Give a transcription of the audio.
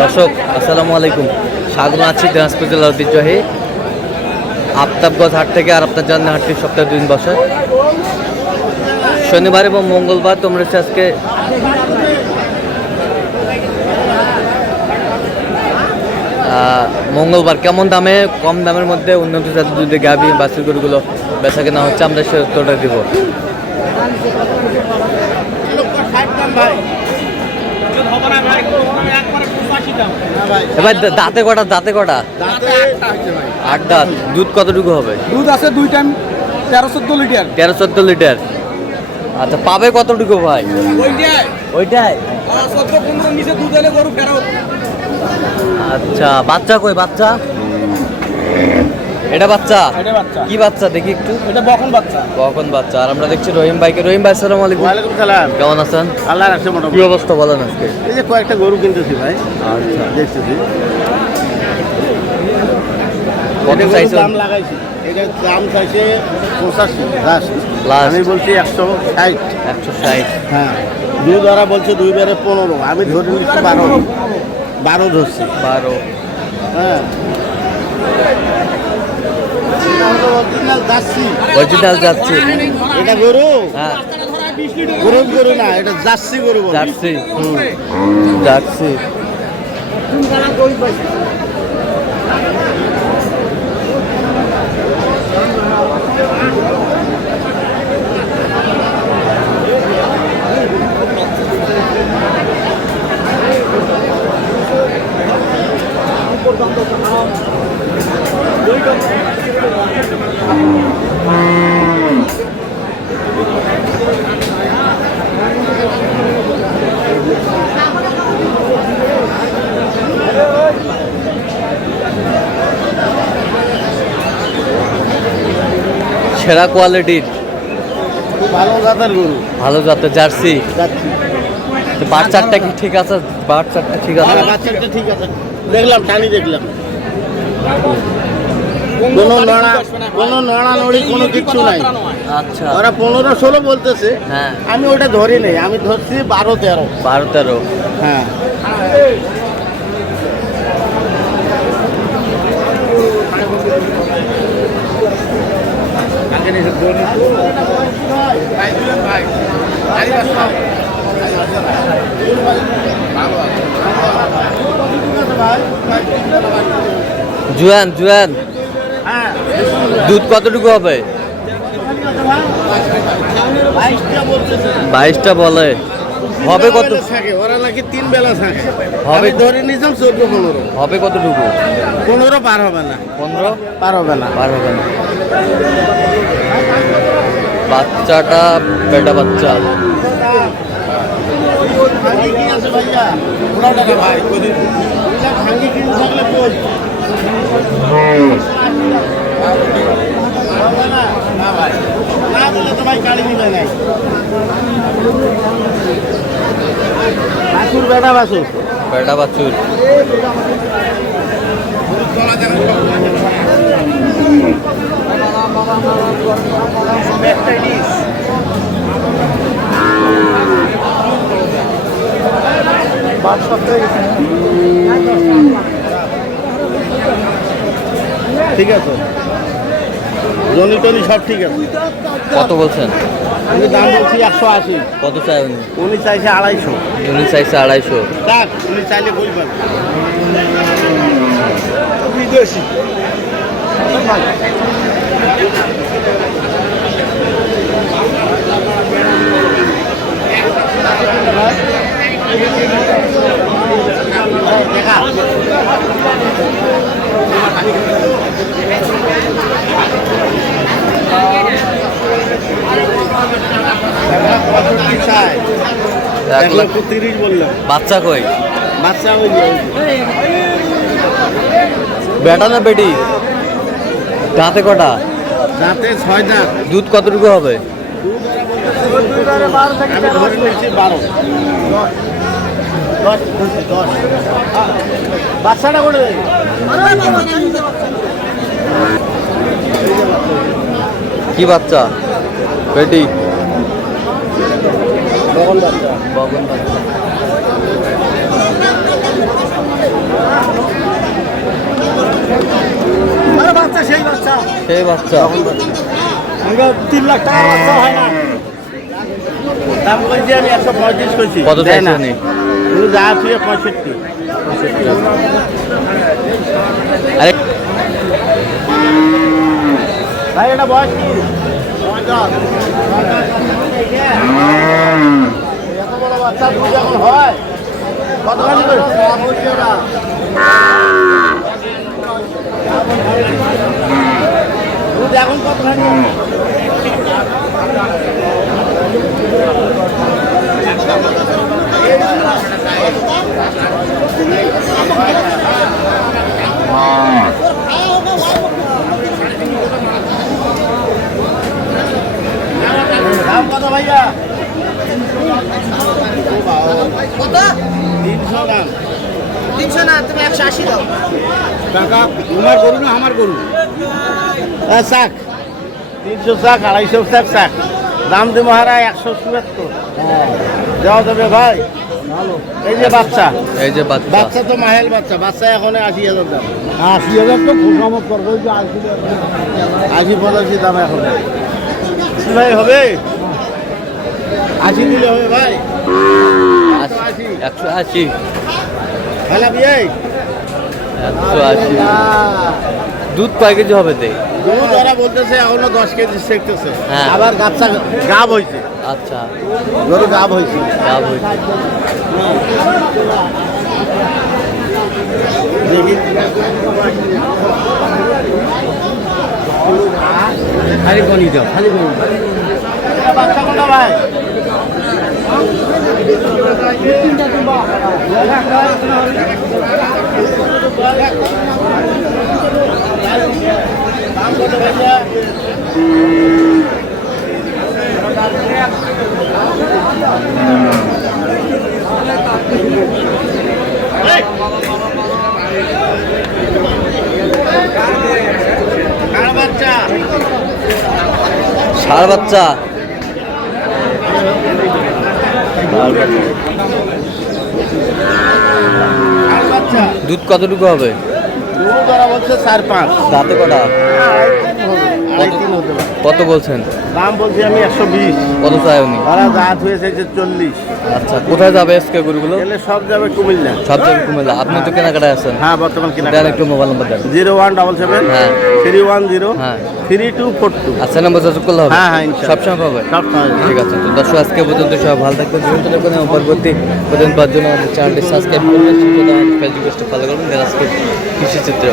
দর্শক আসসালামু আলাইকুম, স্বাগত আছি দিনাজপুর জেলার ঐতিহ্যবাহী আফতাবগঞ্জ হাট থেকে। আর আপনার জানেন হাটটি সপ্তাহে 2 দিন বসে, শনিবার এবং মঙ্গলবার। তোমরা আজকে মঙ্গলবার কেমন দামে, কম দামের মধ্যে উন্নত জাতের দুধে গাভী বাছুর গরুগুলো বেচা কেনা হচ্ছে, আমরা সে উত্তরটা দিব। এবার দাঁতে কটা? 8 দাঁত। দুধ কতটুকু হবে? দুধ আছে 2 টাইম 13-14 লিটার। 13-14 লিটার। আচ্ছা, পাবে কতটুকু ভাই? ওইটাই নিচে দুধ এলে গরু ফেরত। আচ্ছা, বাচ্চা কই? বাচ্চা এটা বাচ্চা? কি বাচ্চা দেখি একটু? এটা বকন বাচ্চা। আর আমরা দেখছি রহিম ভাইকে। রহিম ভাই আসসালামু আলাইকুম। ওয়ালাইকুম সালাম। কেমন আছেন? আল্লাহ রাখছে মোটামুটি। কি অবস্থা বলেন আজকে? এই যে কয়েকটা গরু কিনতেছি ভাই। আচ্ছা, দেখতেছি কত চাইছেন? দাম লাগাইছি, এটা দাম চাইছে 85 লাস্ট আমি বলছি 160। 160। হ্যাঁ, দুধ ওরা বলছে 2 বারে 15, আমি ধরে নিচ্ছি 12 ধরছি। 12। হ্যাঁ, অরিজিনাল যাচ্ছে এটা গরু। হ্যাঁ, গরু না, এটা জার্সি গরু বলে। জার্সি। জার্সি। সেরা কোয়ালিটির ভালো জাতের গরু, ভালো জাতের জার্সি। জার্সি। বাচ্চাটা কি ঠিক আছে? বাচ্চাটা ঠিক আছে? বাচ্চাটা ঠিক আছে, দেখলাম টানি দেখলাম। কোনো নড়ানড়ি কোনো কিচ্ছু নাই। আচ্ছা, ওরা 15-16 বলতেছে। হ্যাঁ, আমি ওটা ধরি নেই, আমি ধরছি 12-13। 12-13। হ্যাঁ, জুয়ান হ্যাঁ, দুধ কতটুকু হবে? 22টা বলে। হবে কত? ওরা নাকি 3 বেলা থাকে। হবে আমি ধরে নিলাম 14-15। হবে কতটুকু? 15 পার হবে না। 15 পার হবে না। পার হবে না। বাচ্চাটা বেটা বাচ্চা। ভাঙ্গি কি আছে ভাইয়া? পুরাও টাকা ভাই। ভাঙ্গি কি থাকলে কই? হবে না। না ভাই, না বলে তো ভাই গাড়ি নিবে নাই। বাছুর বেটা বাছুর। বেটা বাছুর। ঠিক আছে, জনি টনি সব ঠিক আছে। কত বলছেন? আমি দাম বলছি 180। কত চাই উনি? উনি চাইছে 250। উনি চাইছে 250। দেখ, উনি চাইলে কই পাবে। বিদেশি চাই 1,30,000 বললাম। বাচ্চা কই? বাচ্চা ওই বেটা না বেটি? দাঁতে কটা? দাঁতে 6 দাঁত। দুধ কতটুকু হবে? আমি ধরে নিয়েছি 12। 10 বাচ্চাটা করে দেয়। কি বাচ্চা? বেটি? বগন বাচ্চা। বগন বাচ্চা। সেই বাচ্চা। আমরা 3 লাখ টাকা বাচ্চা হয় না। দাম কইছি আমি 135 কইছি। কত দেয় না। চাইছেন উনি? তুমি যা ফিরে 65। আরে ভাই এটা বয়স কি? এত বড় বাচ্চা দুধ যখন হয় কতখানি করে? দুধ এখন কতখানি? দাম কত ভাইয়া? কত? 300 দাম। 300 না, তুমি 180 দাও। টাকা তোমার গরু না আমার গরু? শাক 300 শাক 250 শাক শাক দাম দিব হারা 177। দেওয়া যাবে ভাই? এই যে বাচ্চা, এই যে বাচ্চা, বাচ্চা তো মাহেল বাচ্চা, বাচ্চা এখন 80,000 দাম। 80,000 তো খুশামত করবো, 80-85 দাম এখন। কি ভাই হবে? 80 দিলে হবে ভাই? 180, ভালো বিয়ে 180। দুধ কয় কেজি হবে তে? দুধ ওরা বলতেছে এখনো 10 কেজি শেখতেছে। হ্যাঁ। আবার গাছটা গাব হয়েছে, আচ্ছা, গরু গাব হয়েছে। লাভ হয়েছে। দেখি খালি গনি দাও, খালি গনি বাচ্চা কোনটা ভাই? দাম কত ভাইয়া? কার বাচ্চা? ষাঁড় বাচ্চা। কার বাচ্চা? দুধ কতটুকু হবে? গরু ধরা বলছে 4-5। দাঁতে কটা? আড়াই তিন হতে পারে। কত বলছেন? দাম বলছি আমি 120। কত চাই উনি? ওরা দাঁত হয়েছে যে 40। আচ্ছা, কোথায় যাবে আজকে গরুগুলো? এলে সব যাবে কুমিল্লা। সব জায়গায় কুমিল্লা। আপনি তো কেনাকাটায় আছেন। হ্যাঁ বর্তমান কিনা দেন একটু মোবাইল নাম্বার দেন। 0177 হ্যাঁ। 310 হ্যাঁ। 3242। আচ্ছা, নাম্বার যোগাযোগ করলে হবে? হ্যাঁ, হ্যাঁ, ইনশাআল্লাহ। সবসময় পাবে? সব পাবে। ঠিক আছে। তো দর্শক, আজকে পর্যন্ত সবাই ভালো থাকবেন, সুস্থ থাকবেন এবং পরবর্তী পর্যন্ত পাওয়ার জন্য আমাদের চ্যানেলটি সাবস্ক্রাইব করবেন, ফলো করবেন। আজকে কৃষি চিত্র।